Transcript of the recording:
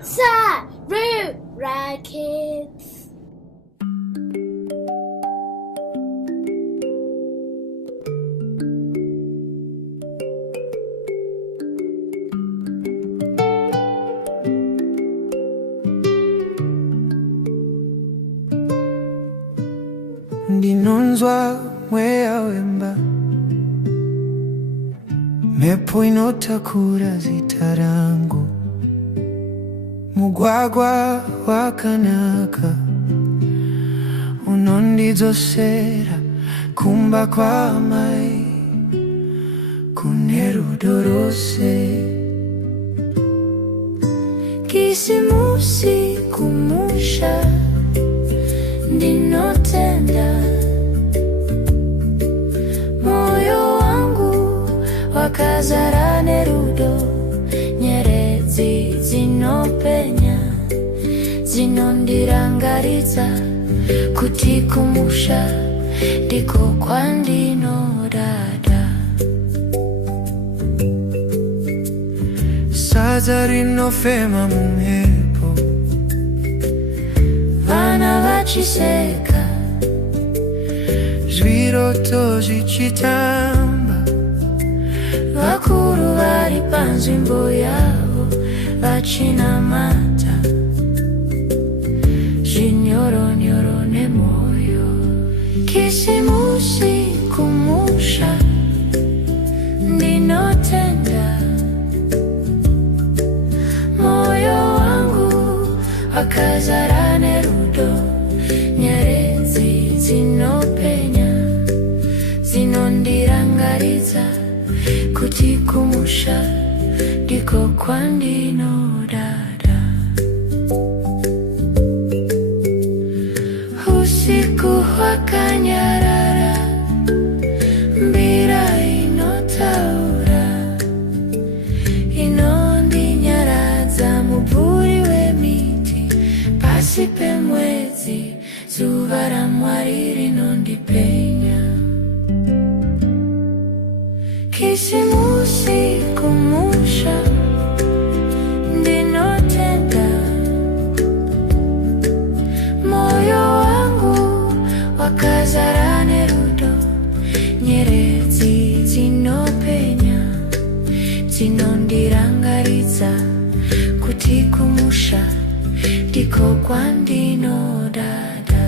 Saru Rackets. Ndinonzwa mweya wemba mepo inotakura zita rangu, mugwagwa wakanaka unondidzosera kumba kwa mai kune rudo rose. Kisimusi kumusha ndinotenda, moyo wangu wakazarane rudo, nyerezi zinopenya zinondirangaridza kutikumusha ndiko kwandinodada. Sadza rinofema mumhepo, vana vachiseka, zviroto zvichitamba, vakuru vari panzvimbo yavo vachinamata, zvinyoronyoro nemwoyo. Kisimusi kumusha ndinotenda, moyo wangu wakazarane rudo, nyerezi zinopenya zinondirangaridza kutikumusha ndiko kwandinodada. Usiku hwakanyarara, mbira inotaura inondinyaradza, mubvuri wemiti pasi pemwedzi, zuva raMwari rinondipenya. Kisimusi kumusha ndinotenda, moyo wangu wakazarane rudo, nyerezi zinopenya zinondirangaridza kutikumusha ndiko kwandinodada.